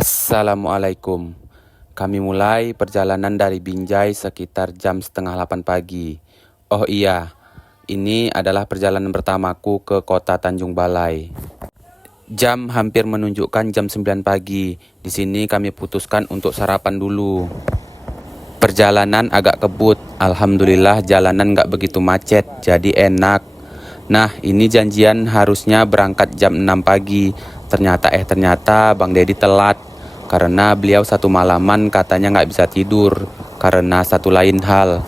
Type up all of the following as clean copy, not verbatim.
Assalamualaikum. Kami mulai perjalanan dari Binjai sekitar jam setengah 8 pagi. Oh iya, ini adalah perjalanan pertamaku ke kota Tanjung Balai. Jam hampir menunjukkan jam 9 pagi. Di sini kami putuskan untuk sarapan dulu. Perjalanan agak kebut. Alhamdulillah jalanan gak begitu macet, jadi enak. Nah, ini janjian harusnya berangkat jam 6 pagi. Ternyata Bang Dedi telat. Karena beliau satu malaman katanya nggak bisa tidur karena satu lain hal.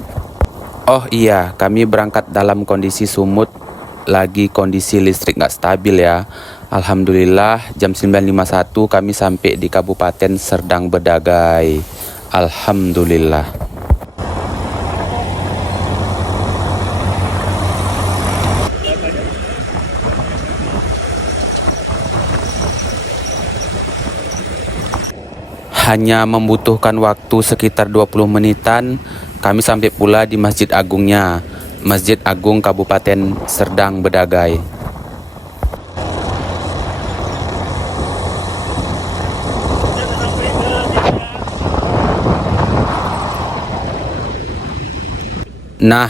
Oh iya, kami berangkat dalam kondisi sumut, lagi kondisi listrik nggak stabil ya. Alhamdulillah jam 9.51 kami sampai di Kabupaten Serdang Bedagai. Alhamdulillah. Hanya membutuhkan waktu sekitar 20 menitan, kami sampai pula di Masjid Agungnya, Masjid Agung Kabupaten Serdang Bedagai. Nah,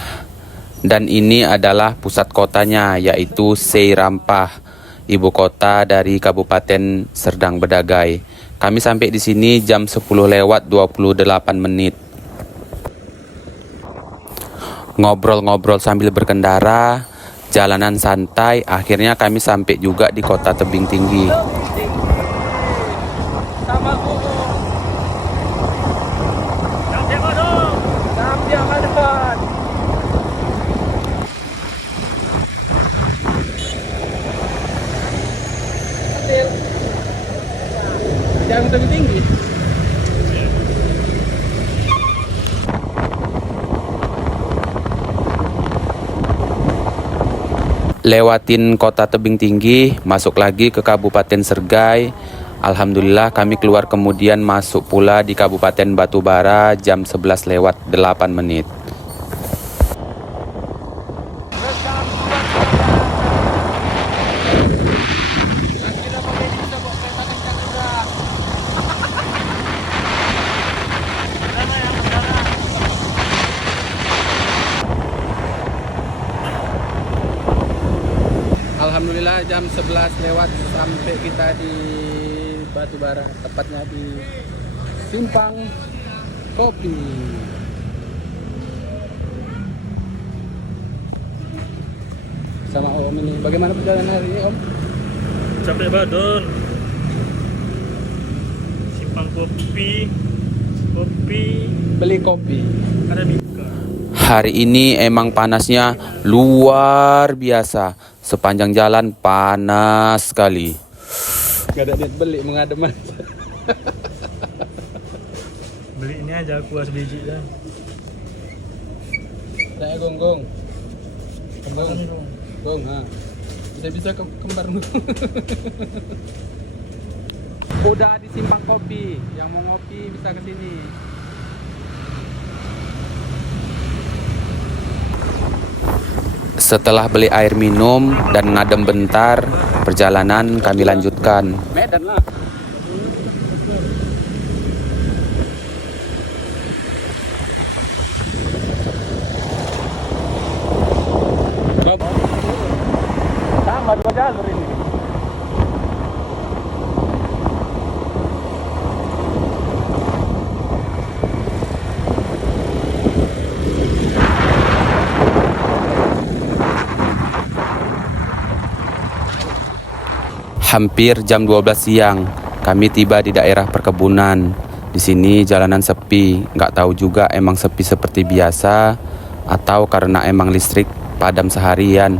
dan ini adalah pusat kotanya, yaitu Seirampah, ibu kota dari Kabupaten Serdang Bedagai. Kami sampai di sini jam 10:28. Ngobrol-ngobrol sambil berkendara, jalanan santai, akhirnya kami sampai juga di kota tebing tinggi. Yang lebih tinggi. Lewatin kota tebing tinggi, masuk lagi ke Kabupaten Sergai. Alhamdulillah kami keluar kemudian masuk pula di Kabupaten Batubara jam 11:08. Alhamdulillah jam 11 lewat sampai kita di Batubara, tepatnya di Simpang Kopi. Sama Om ini, bagaimana perjalanan hari ini Om? Capek badan. Simpang kopi Beli kopi. ada di Hari ini emang panasnya luar biasa. Sepanjang jalan panas sekali. Gak ada niat beli, mengadem aja. beli ini aja kuas biji dah. Saya gonggong. Gong, ha. Bisa kembar dulu. Udah di Simpang Kopi, yang mau ngopi bisa ke sini. Setelah beli air minum dan ngadem bentar, perjalanan kami lanjutkan. Medan lah. Sama 2 jalur ini. Hampir jam 12 siang, kami tiba di daerah perkebunan. Di sini jalanan sepi, nggak tahu juga emang sepi seperti biasa atau karena emang listrik padam seharian.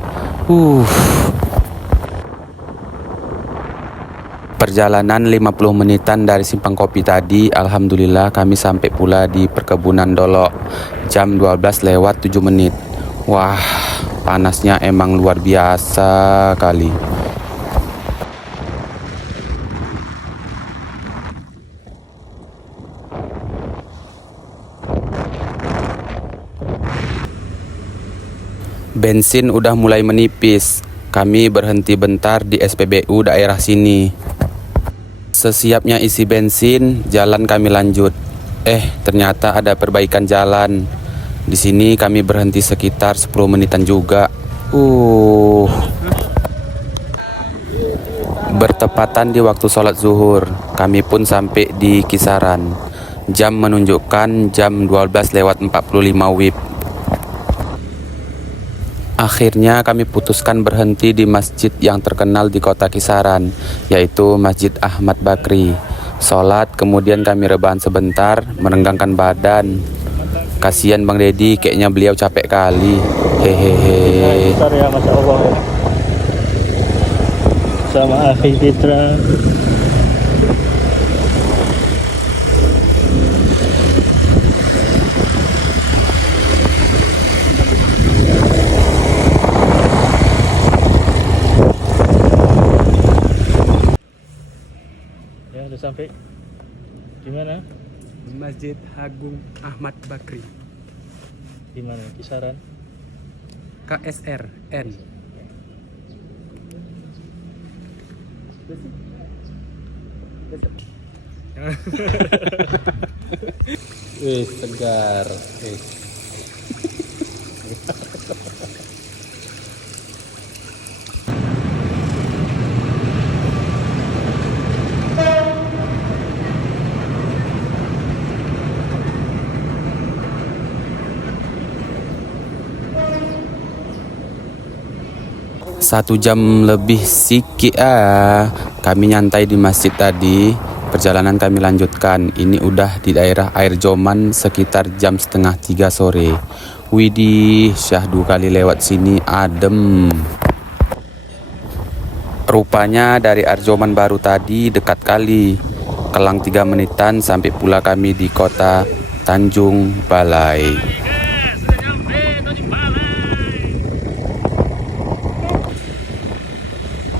Perjalanan 50 menitan dari Simpang Kopi tadi, alhamdulillah kami sampai pula di perkebunan Dolok jam 12:07. Wah, panasnya emang luar biasa kali. Bensin udah mulai menipis. Kami berhenti bentar di SPBU daerah sini. Sesiapnya isi bensin, jalan kami lanjut. Ternyata ada perbaikan jalan. Di sini kami berhenti sekitar 10 menitan juga. Bertepatan di waktu sholat zuhur, kami pun sampai di kisaran. Jam menunjukkan jam 12:45 WIB. Akhirnya kami putuskan berhenti di masjid yang terkenal di kota Kisaran, yaitu Masjid Ahmad Bakri. Sholat, kemudian kami rebahan sebentar, merenggangkan badan. Kasihan Bang Deddy, kayaknya beliau capek kali. Hehehe. Besar ya, Masya Allah ya. Sama akhi Fitra. Ya, udah sampai. Gimana? Masjid Agung Ahmad Bakri, Gimana? Kisaran? KSRN. Wih, segar. Satu jam lebih sikit kami nyantai di masjid tadi. Perjalanan kami lanjutkan. Ini udah di daerah Air Joman sekitar jam 2:30 sore. Widih, syahdu kali lewat sini adem. Rupanya dari Air Joman baru tadi dekat kali. Kelang 3 menitan sampai pula kami di kota Tanjung Balai.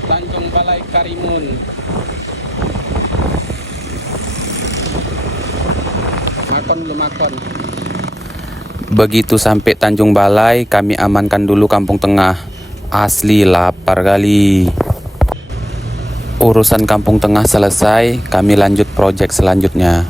Tanjung Balai Karimun. Makon belum makon. Begitu sampai Tanjung Balai, kami amankan dulu Kampung Tengah. Asli lapar kali. Urusan Kampung Tengah selesai, kami lanjut proyek selanjutnya.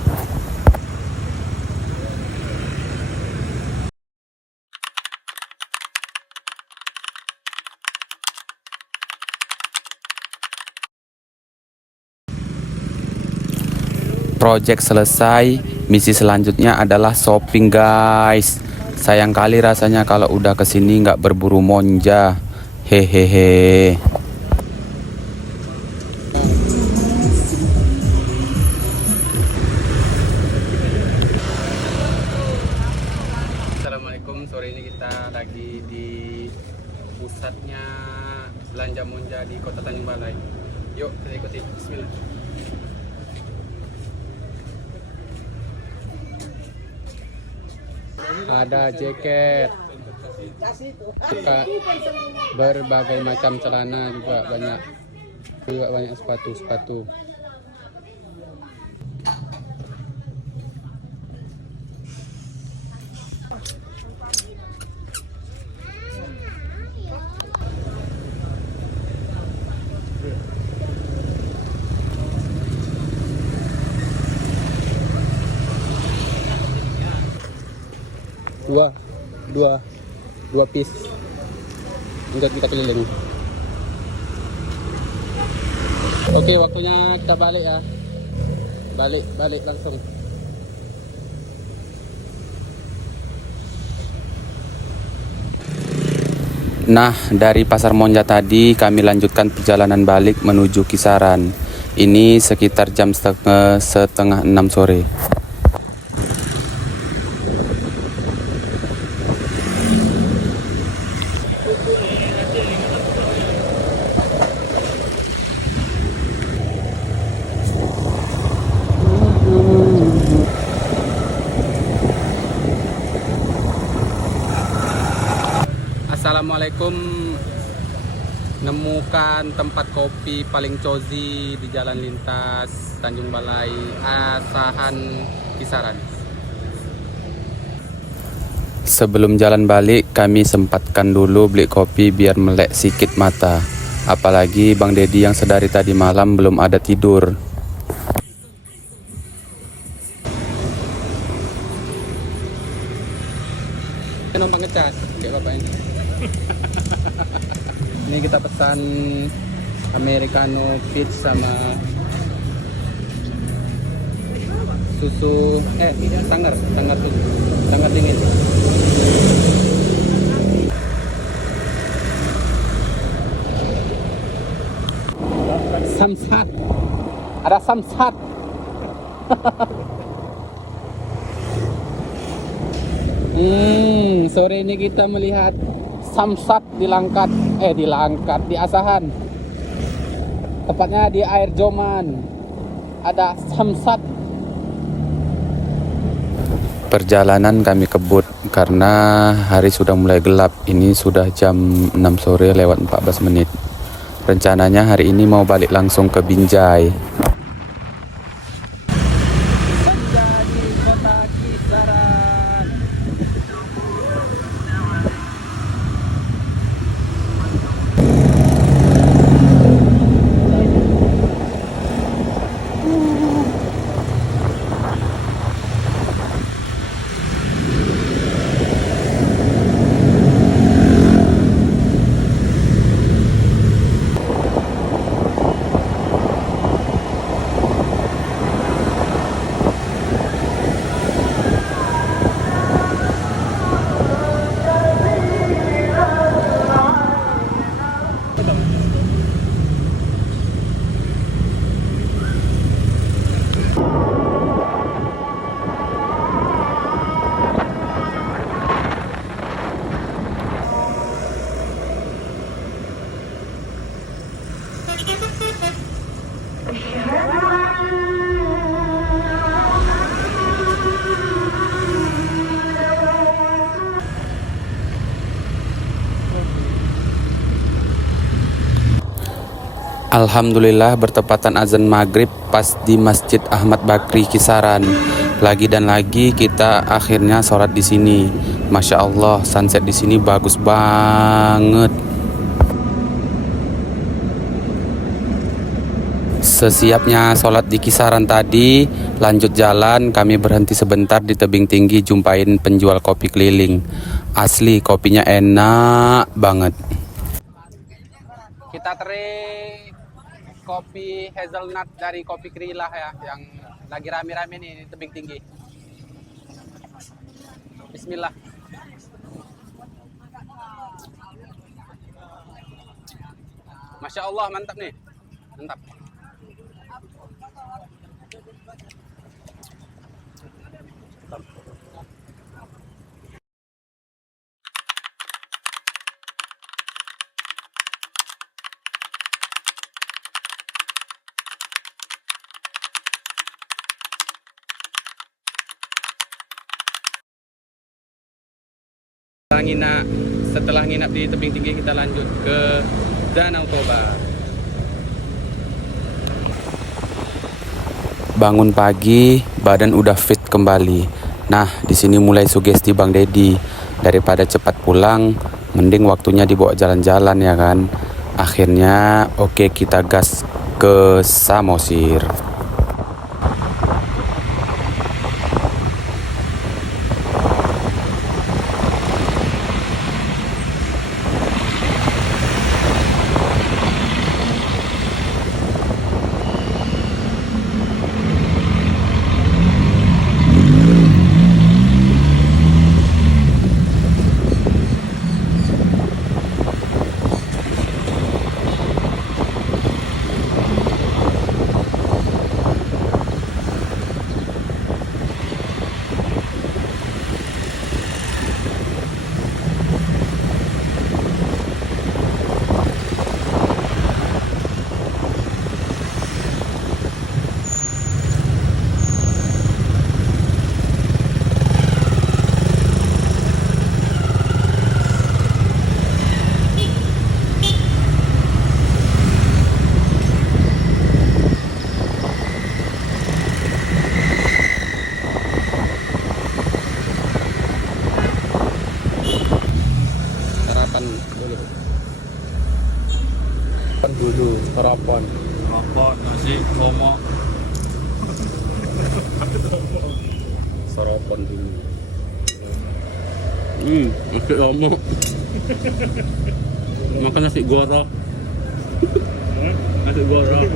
Project selesai, misi selanjutnya adalah shopping guys. Sayang kali rasanya kalau udah kesini nggak berburu monja. Hehehe. Assalamualaikum, sore ini kita lagi di pusatnya belanja monja di kota Tanjung Balai. Yuk kita ikuti, bismillah. Ada jaket, suka berbagai macam celana juga banyak sepatu. Dua piece untuk kita keliling. Oke, waktunya kita balik ya. Balik langsung. Nah, dari Pasar Monja tadi kami lanjutkan perjalanan balik menuju Kisaran. Ini sekitar jam setengah 6 sore. Assalamualaikum. Nemukan tempat kopi paling cozy di jalan lintas Tanjung Balai, Asahan Kisaran. Sebelum jalan balik, kami sempatkan dulu beli kopi biar melek sikit mata. Apalagi Bang Deddy yang sedari tadi malam belum ada tidur. Numpang ngecas kayak bapak ini. Ini kita pesan americano peach sama susu sangar dingin. Samsat, ada samsat. Sore ini kita melihat samsat di Asahan. Tepatnya di air Joman. Ada samsat. Perjalanan kami kebut karena hari sudah mulai gelap. Ini sudah jam 6 sore lewat 14 menit. Rencananya hari ini mau balik langsung ke Binjai. Senja di kota Kisaran. Alhamdulillah bertepatan azan maghrib pas di Masjid Ahmad Bakri Kisaran. Lagi dan lagi kita akhirnya sholat di sini. Masya Allah, sunset di sini bagus banget. Sesiapnya sholat di Kisaran tadi, lanjut jalan, kami berhenti sebentar di tebing tinggi jumpain penjual kopi keliling. Asli kopinya enak banget. Kita terik kopi hazelnut dari Kopi Krilah ya, yang lagi rame-rame nih di tebing tinggi. Bismillah. Masya Allah, mantap nih, mantap. Setelah nginap di tebing tinggi, kita lanjut ke Danau Toba. Bangun pagi, badan udah fit kembali. Nah, di sini mulai sugesti Bang Dedi. Daripada cepat pulang, mending waktunya dibawa jalan-jalan ya kan. Akhirnya oke, kita gas ke Samosir. Dulu sarapan. Rokok, nasi, lomo. Sarapan dulu. Nasi lomo. Makan nasi gorok. Nasi gorok.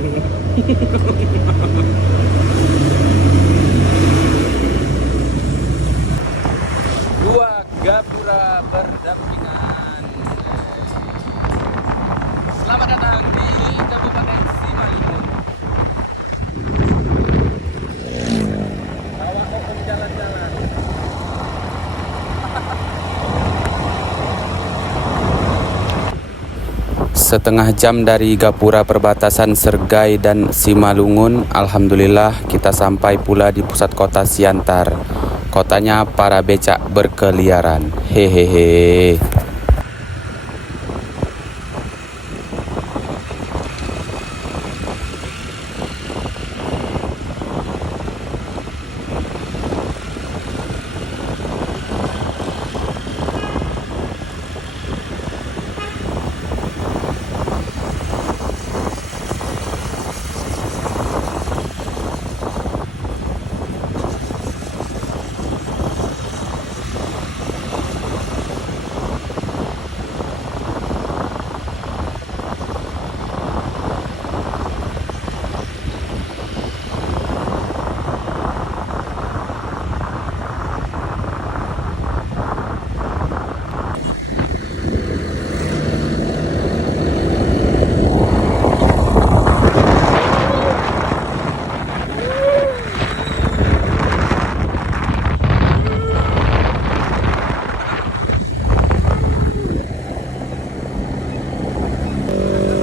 Dua gapura berdampingan. Selamat datang di Kabupaten Simalungun. Bawa opung jalan-jalan. Setengah jam dari gapura perbatasan Sergai dan Simalungun, alhamdulillah kita sampai pula di pusat kota Siantar. Kotanya para becak berkeliaran. Hehehe.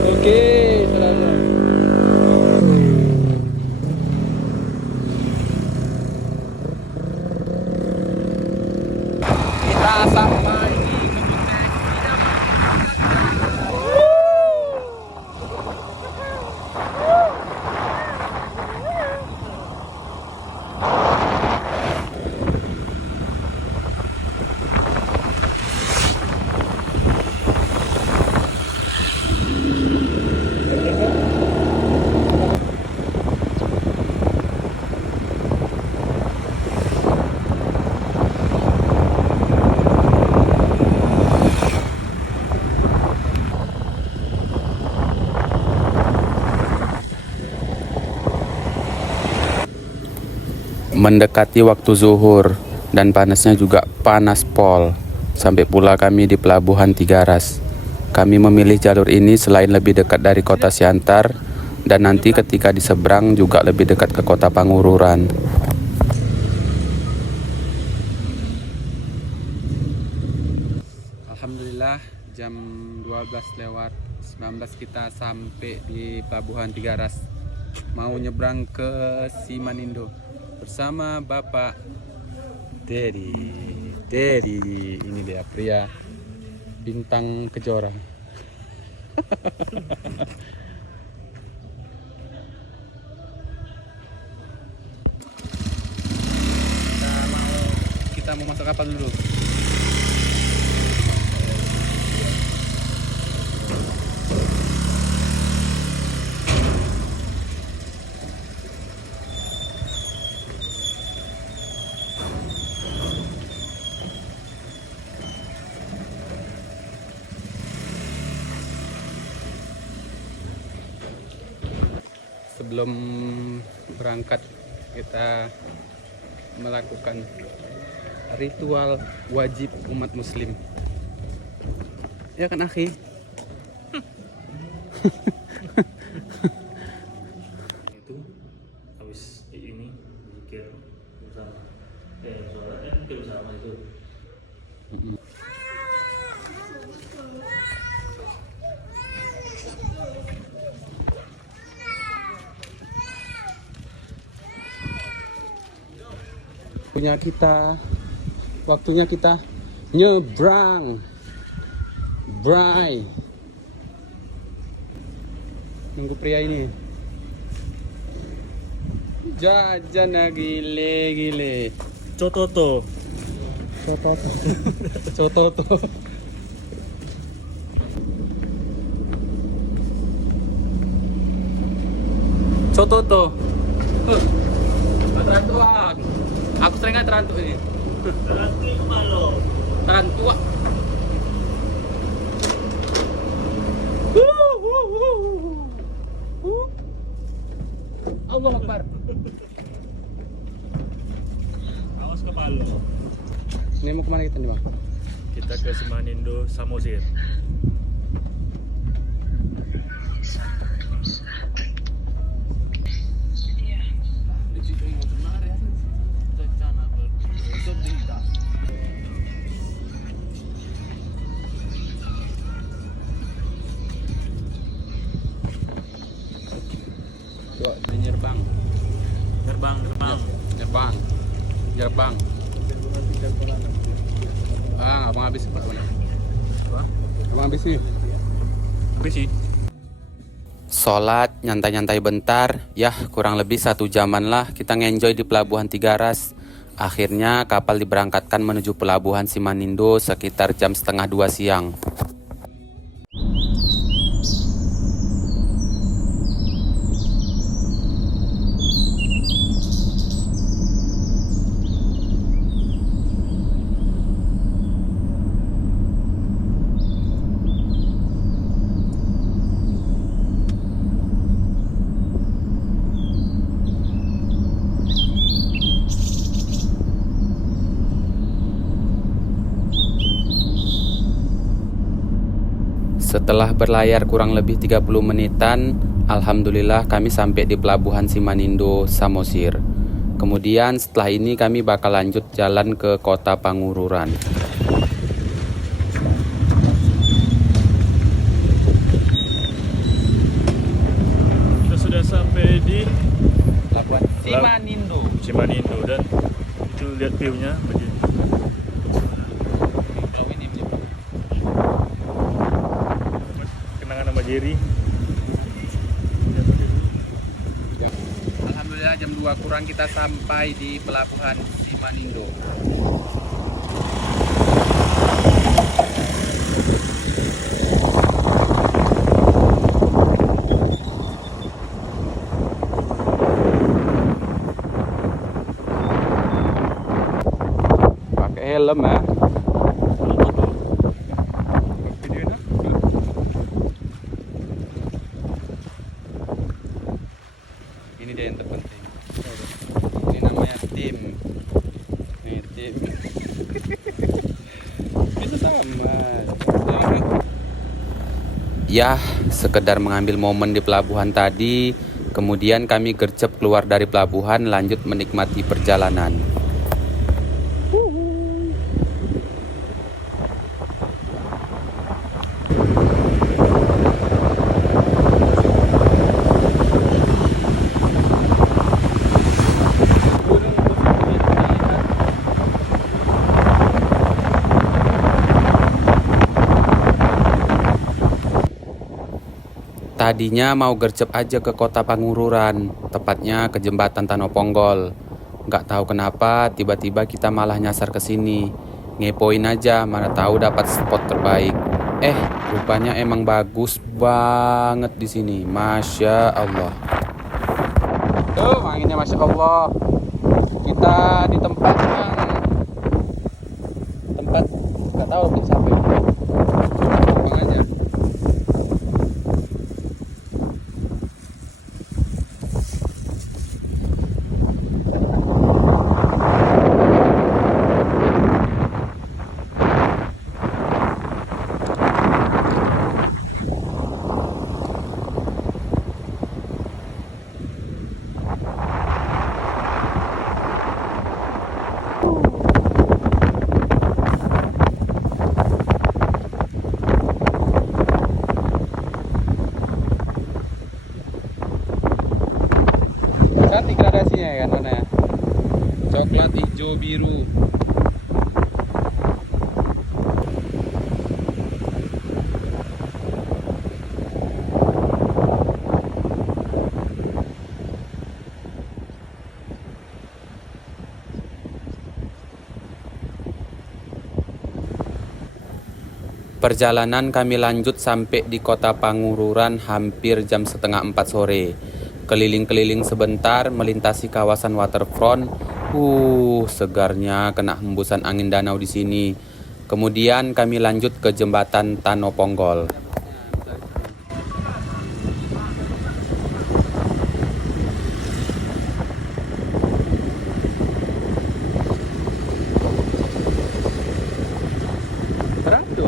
Oke, selamat. Kita sampai di Kebun Idaman. Mendekati waktu zuhur dan panasnya juga panas pol. Sampai pula kami di pelabuhan Tigaras. Kami memilih jalur ini selain lebih dekat dari kota Siantar dan nanti ketika diseberang juga lebih dekat ke kota Pangururan. Alhamdulillah jam 12:19 kita sampai di Pelabuhan Tigaras. Mau nyebrang ke Simanindo bersama Bapak Dedi. Ini dia pria bintang kejora. Kita mau masuk kapal dulu. Sebelum berangkat kita melakukan ritual wajib umat muslim, ya kan akhi? Itu habis ini mikir bersama suara mikir bersama itu. Waktunya kita nyebrang, bray. Nunggu pria ini. Jajan gile. Cototo. Cototo. Cototo. Terantuan. Aku sering terantuk ini. Berarti itu malo. Tahan tua. Allah Akbar. Awas kepala. Ini mau kemana kita nih bang? Kita ke Simanindo Samosir. Coba nyerbang. Gerbang. Nyerbang. Abang habis Pak. Abang habis nih. Habis sih. Sholat, nyantai-nyantai bentar, ya kurang lebih 1 jaman lah kita ngenjoy di Pelabuhan Tiga Ras. Akhirnya kapal diberangkatkan menuju Pelabuhan Simanindo sekitar jam 1:30 siang. Setelah berlayar kurang lebih 30 menitan, alhamdulillah kami sampai di Pelabuhan Simanindo Samosir. Kemudian setelah ini kami bakal lanjut jalan ke kota Pangururan. Kita sudah sampai di Pelabuhan Simanindo dan itu lihat view-nya begini. Pulau ini menyeberang. Kenangan sama Jerry. Alhamdulillah jam 2 kurang kita sampai di Pelabuhan Simanindo. Pakai helm ya. Ini dia yang terpenting. Ini namanya tim. Ini tim. Itu sama. Ya, sekedar mengambil momen di pelabuhan tadi, kemudian kami gercep keluar dari pelabuhan lanjut menikmati perjalanan. Tadinya mau gercep aja ke kota Pangururan, tepatnya ke jembatan Tanoponggol. Nggak tahu kenapa tiba-tiba kita malah nyasar ke sini. Ngepoin aja, mana tahu dapat spot terbaik. Rupanya emang bagus banget di sini. Masya Allah. Tuh, anginnya Masya Allah. Kita di tempat yang nggak tahu kita sampai. Bang aja. Cantik gradasinya ya kan warnanya. Coklat, hijau, biru. Perjalanan kami lanjut sampai di kota Pangururan hampir jam 3:30 sore. Keliling-keliling sebentar melintasi kawasan waterfront. Segarnya kena hembusan angin danau di sini. Kemudian kami lanjut ke jembatan Tanoponggol. Terado.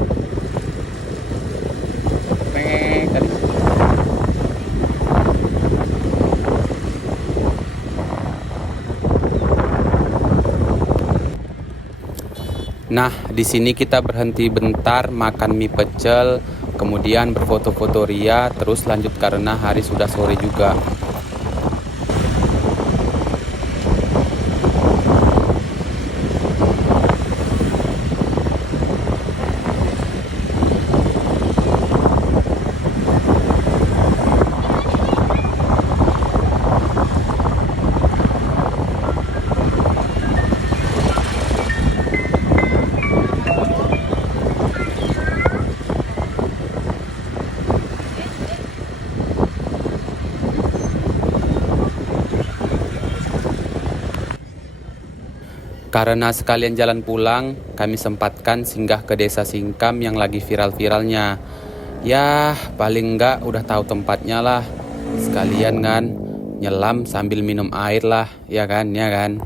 Kali. Nah, di sini kita berhenti bentar makan mie pecel, kemudian berfoto-foto ria, terus lanjut karena hari sudah sore juga. Karena sekalian jalan pulang, kami sempatkan singgah ke desa Singkam yang lagi viral-viralnya. Ya, paling enggak udah tahu tempatnya lah. Sekalian kan, nyelam sambil minum air lah, ya kan, ya kan.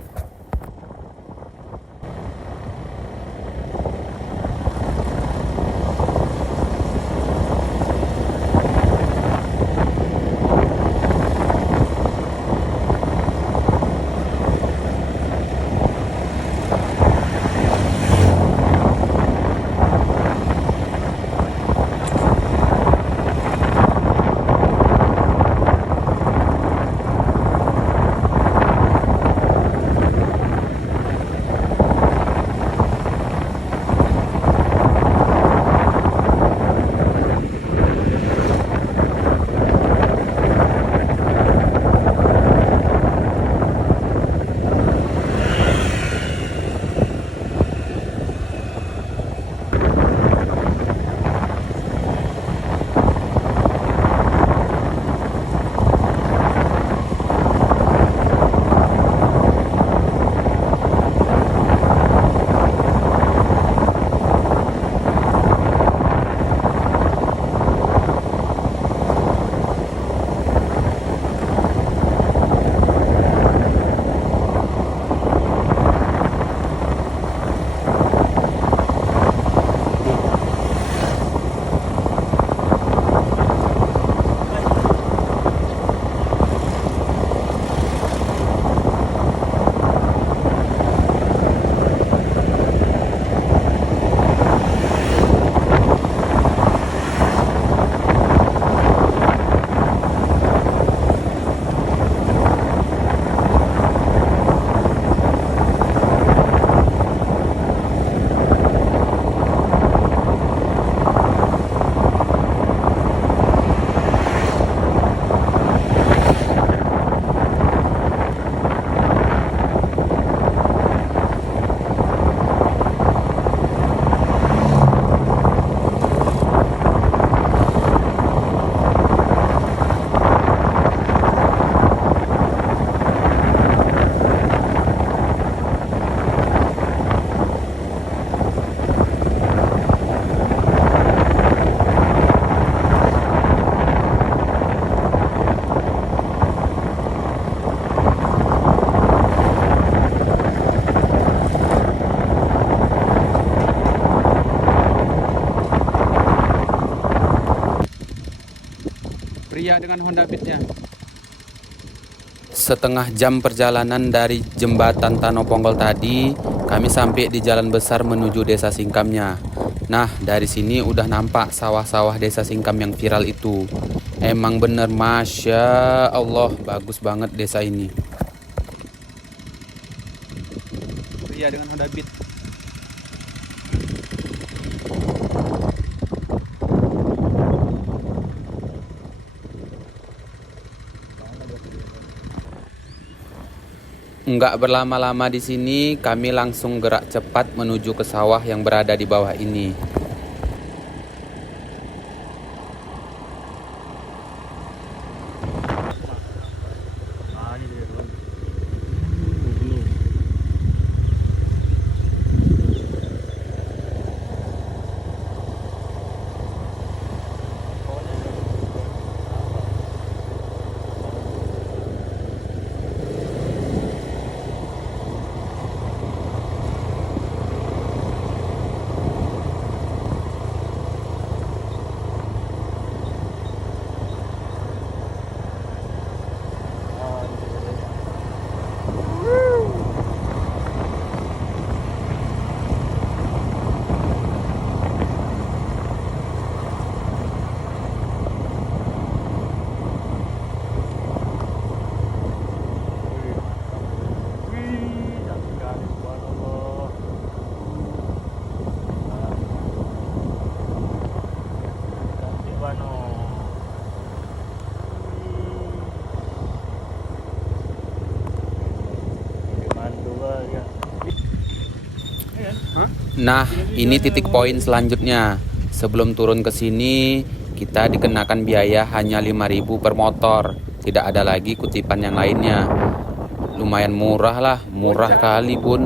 Pria dengan Honda Beat-nya. Setengah jam perjalanan dari jembatan Tanoponggol tadi, kami sampai di jalan besar menuju desa Singkamnya. Nah, dari sini udah nampak sawah-sawah desa Singkam yang viral itu. Emang bener, Masya Allah, bagus banget desa ini. Pria dengan Honda Beat. Nggak berlama-lama di sini, kami langsung gerak cepat menuju ke sawah yang berada di bawah ini. Nah, ini titik poin selanjutnya. Sebelum turun ke sini, kita dikenakan biaya hanya 5.000 per motor. Tidak ada lagi kutipan yang lainnya. Lumayan murah lah, murah kali bun.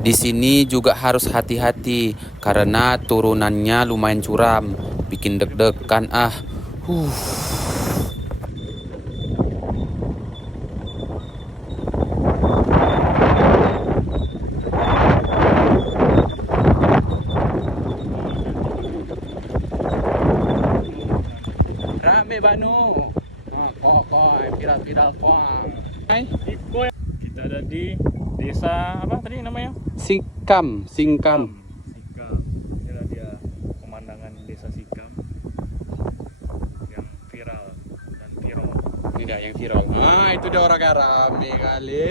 Di sini juga harus hati-hati karena turunannya lumayan curam, bikin deg-degan ah. Rame Banu. Viral kok. Kita ada di desa apa tadi namanya? Singkam. Sikam. Inilah dia pemandangan desa Sikam yang viral dan viral. Tidak yang viral. Itu dia orangnya rame kali.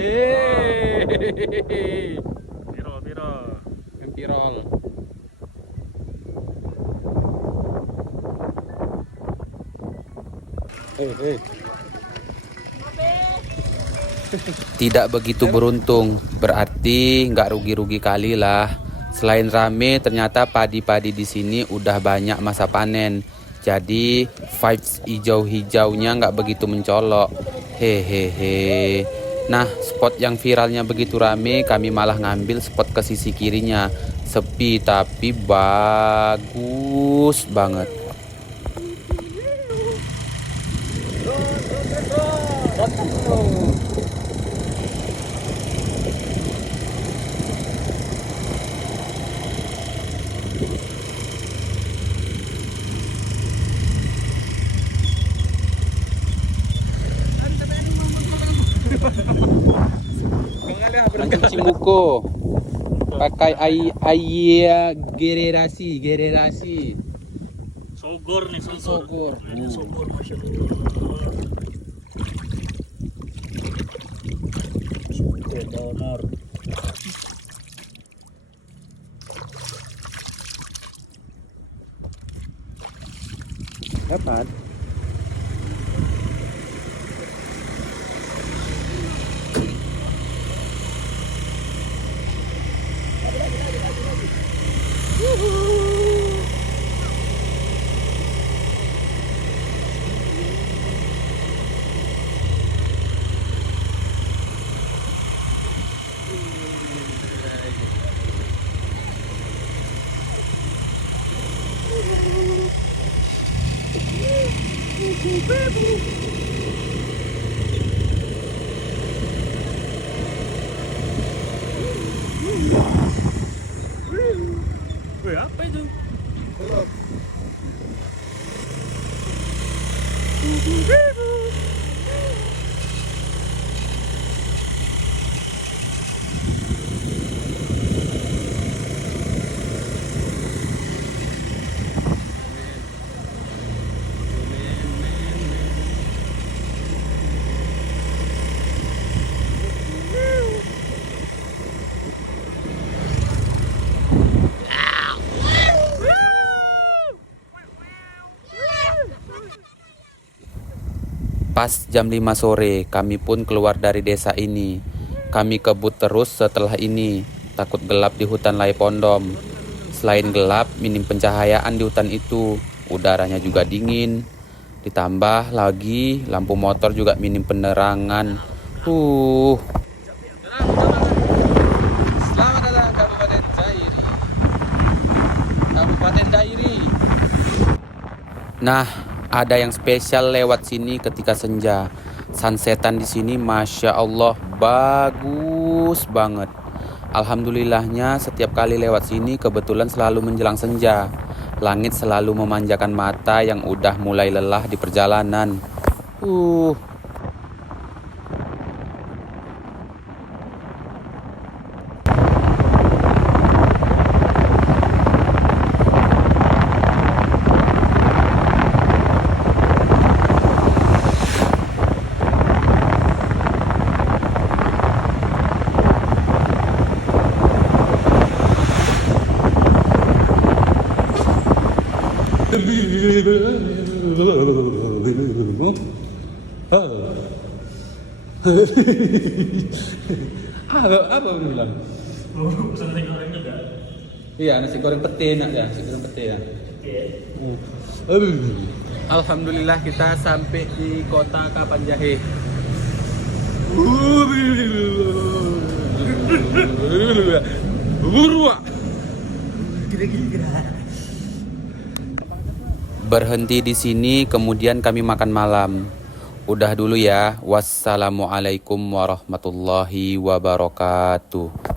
Viral. Yang viral. Tidak begitu beruntung, berarti nggak rugi-rugi kali lah. Selain rame, ternyata padi-padi di sini udah banyak masa panen. Jadi vibes hijau-hijaunya nggak begitu mencolok. Hehehe. Nah, spot yang viralnya begitu rame, kami malah ngambil spot ke sisi kirinya. Sepi tapi bagus banget. Cuci muka. Pakai air gererasi. Sogor nih, Sogor. Sogor, Masya Allah. Donor. Dapat. Wih, apa itu? Pas jam 5 sore, kami pun keluar dari desa ini. Kami kebut terus setelah ini, takut gelap di hutan Lai Pondom. Selain gelap, minim pencahayaan di hutan itu, udaranya juga dingin. Ditambah lagi, lampu motor juga minim penerangan. Selamat datang Kabupaten Dairi. Kabupaten Dairi. Nah, ada yang spesial lewat sini ketika senja. Sunsetan di sini Masya Allah bagus banget. Alhamdulillahnya setiap kali lewat sini kebetulan selalu menjelang senja. Langit selalu memanjakan mata yang udah mulai lelah di perjalanan. Apa bilang? Pesan nasi goreng juga. Iya, nasi goreng pete nak ya, nasi goreng pete ya. Alhamdulillah kita sampai di kota Kapanjahe. Berhenti di sini, kemudian kami makan malam. Udah dulu ya. Wassalamualaikum warahmatullahi wabarakatuh.